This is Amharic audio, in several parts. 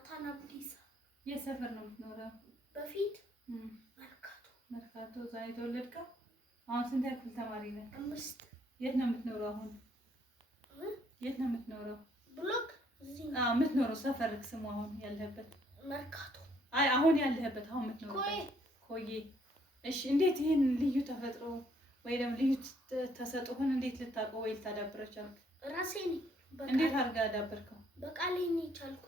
ናታን አብዲሳ። የሰፈር ነው የምትኖረው? በፊት መርካቶ። እዛ የተወለድከው? አሁን ስንት ክፍል ተማሪ ነህ? 5። የት ነው የምትኖረው አሁን? የት ነው የምትኖረው? ብሎክ እዚህ ነው የምትኖረው። ሰፈርክ ስሙ አሁን ያለህበት? መርካቶ። አይ አሁን ያለህበት አሁን የምትኖረው? ኮዬ። እሺ እንዴት ይሄን ልዩ ተፈጥሮ ወይ ደግሞ ልዩ ተሰጥኦህን እንዴት ልታውቀው ወይ ልታዳብረው ቻልክ? ራሴ ነኝ። እንዴት አድርጋ አዳበርከው? በቃሌ ነው የቻልኩት።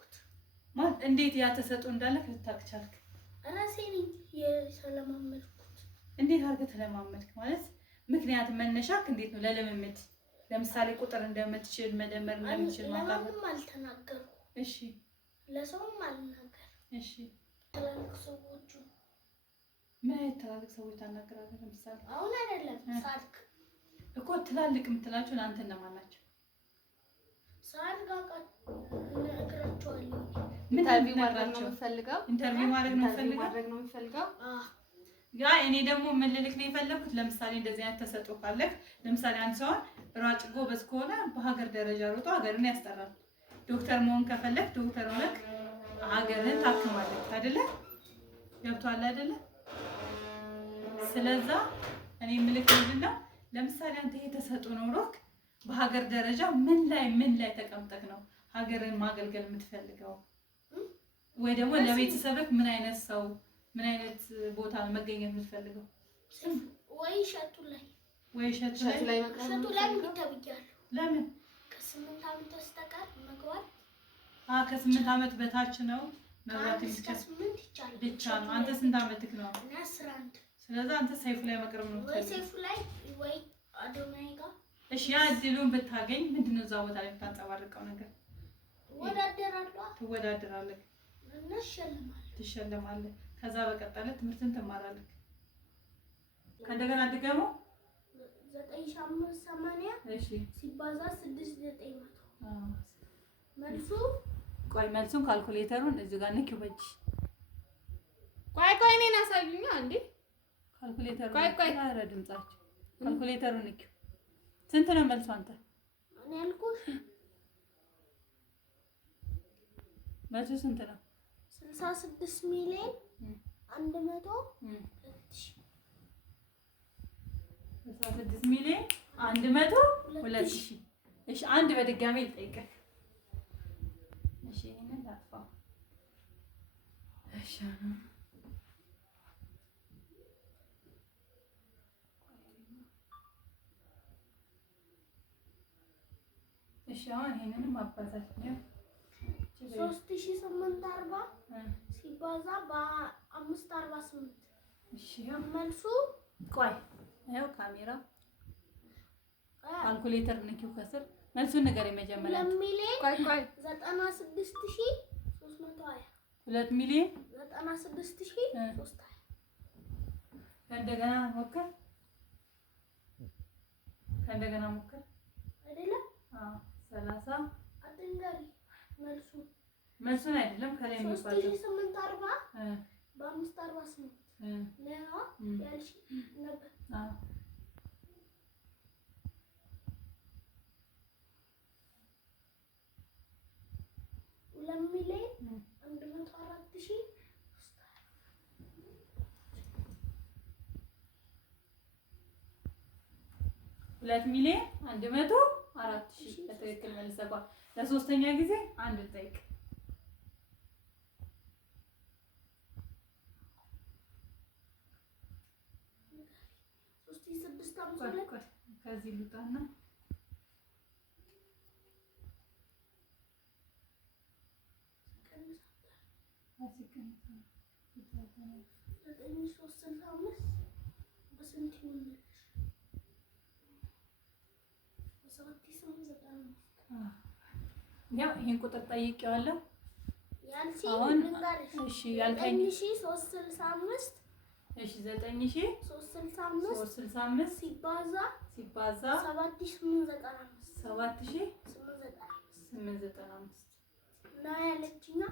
ማለት እንዴት ያ ተሰጥኦ እንዳለህ ልታውቅ ቻልክ? ራሴ ነኝ የተለማመድኩት። እንዴት አድርገህ ተለማመድክ? ማለት ምክንያት መነሻክ እንዴት ነው ለልምምድ? ለምሳሌ ቁጥር እንደምትችል መደመር እንደምትችል ማውቃት? ለማንም አልተናገርኩም። እሺ ለሰውም አልናገርም። እሺ ትላልቅ ሰዎች ምን አይነት ትላልቅ ሰዎች ታናግራለህ? ለምሳሌ አሁን አይደለም ሳድግ እኮ ትላልቅ የምትላቸው ለአንተ እነማን ናቸው? ሳድግ እነግራቸዋለሁ። ምን ኢንተርቪው ማድረግ ነው የምፈልገው? ኢንተርቪው ማድረግ ነው የምፈልገው? ያ እኔ ደግሞ ምን ልልክ ነው የፈለኩት? ለምሳሌ እንደዚህ አይነት ተሰጥኦ ካለህ ለምሳሌ አንድ ሰው ሯጭ ጎበዝ ከሆነ በሀገር ደረጃ ሮጦ ሀገርን ያስጠራል። ዶክተር መሆን ከፈለክ ዶክተር ሆነክ ሀገርን ታክማለህ አይደለ? ገብቶሃል አይደለ? ስለዛ እኔ ምልክ ምንድነው ለምሳሌ አንተ ይሄ ተሰጥኦ ኖሮክ በሀገር ደረጃ ምን ላይ ተቀምጠክ ነው ሀገርን ማገልገል የምትፈልገው? ወይ ደግሞ ለቤተሰብክ ምን አይነት ሰው ምን አይነት ቦታ መገኘት የምትፈልገው? ወይ ሸቱ ላይ ሸቱ ላይ ተብያለሁ። ለምን? ከ8 ዓመት በስተቀር መግባት ከ8 ዓመት በታች ነው መግባት ይቻላል ብቻ ነው። አንተ ስንት ዓመትክ ነው? 11። ስለዚህ አንተ ሰይፉ ላይ መቅረብ ነው ወይ ሰይፉ ላይ ወይ አዶናይ ጋር። እሺ ያ እድሉን ብታገኝ ምንድነው እዛ ቦታ ላይ የምታንጸባርቀው ነገር? ትወዳደራለህ እና ትሸለማለህ። ከዛ በቀጠለ ትምህርትን ትማራለህ። ከእንደገና ድገመው 9580 እሺ ሲባዛ 6900 መልሱ መልሱን ካልኩሌተሩን እዚህ ጋር ንኪው በእጅ። ቆይ እኔን አሳዩኛ እንዴ። ካልኩሌተሩን ኧረ ድምጻቸው ካልኩሌተሩን ንኪው። ስንት ነው መልሱ አንተ? እኔ ያልኩሽ መልሱ ስንት ነው? 66 ሚሊዮን 102 ሺህ 66 ሚሊዮን 102 ሺህ። እሺ አንድ በድጋሚ ልጠይቅህ። እሺ ይሄንን ላጥፋው። እሺ አሁን ይሄንንም አባዛት ነው 3840 ሲባዛ በ548 እሺ መልሱ ይኸው ካሜራ ካልኩሌተር ንኪው ከስር መልሱን ንገረኝ መጀመሪያ። 2 ሚሊዮን 96320 2 ሚሊዮን 96320 ከእንደገና ሞክር አይደለ? 30 አትንገሪ መልሱን አይደለም ከላይ የሚባለው 3840 በ548 ነው ያልሽ ነበር። 2 ሚሊዮን 104 ሺህ 2 ሚሊዮን 104 ሺህ በትክክል መልሰባል። ለሶስተኛ ጊዜ አንድ ጠይቅ። ከዚህ ልውጣና ያው ይሄን ቁጥር ጠይቄዋለሁ። አሁን እሺ ያልከኝ 9365 እሺ 9365 ሲባዛ 7895 ነው ያለችና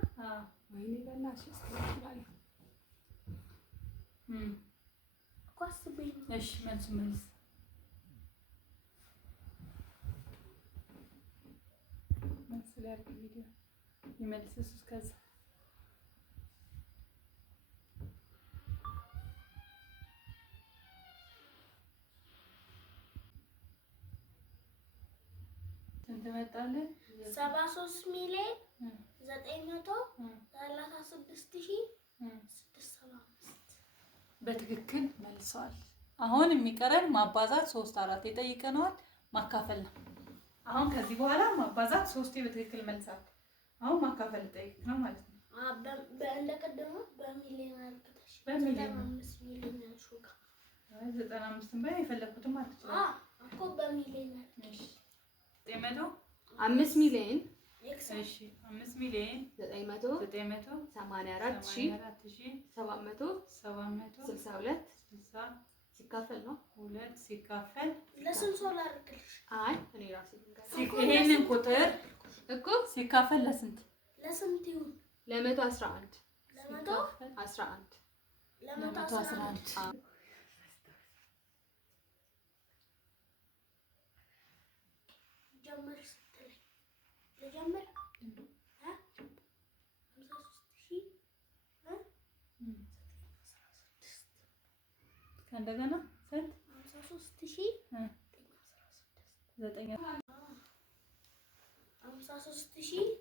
ወይኔ በእናትሽ አስተካክላለሁ። እሺ መልስ ላይ ቪዲዮ ይመልስ እሱ ከዛ መጣልህ? 73 ሚሊዮን 936,675 በትክክል መልሰዋል። አሁን የሚቀረን ማባዛት 3 4 ይጠይቀናል፣ ማካፈል ነው። አሁን ከዚህ በኋላ ማባዛት 3 በትክክል መልሳት። አሁን ማካፈል ጠይቅ ነው ማለት ነው። እንደቀደሙ በሚሊዮን አልከታሽ በሚሊዮን 95 ሚሊዮን ያልሹጋ 95 በይ የፈለኩትም ማለት ነው እኮ በሚሊዮን እሺ 900 5 ሚሊዮን እሺ 5 ሚሊዮን 984,762 ሲካፈል ነው 2 ሲካፈል ለስንት ሰው ላድርግልሽ? አይ እኔ ራሴ ይሄንን ቁጥር እኮ ሲካፈል ለስንት ይሁን? ለ111 ለ111 ጀምር ስትለኝ ልጀምር? 53,000 እንደገና ስንት 53,916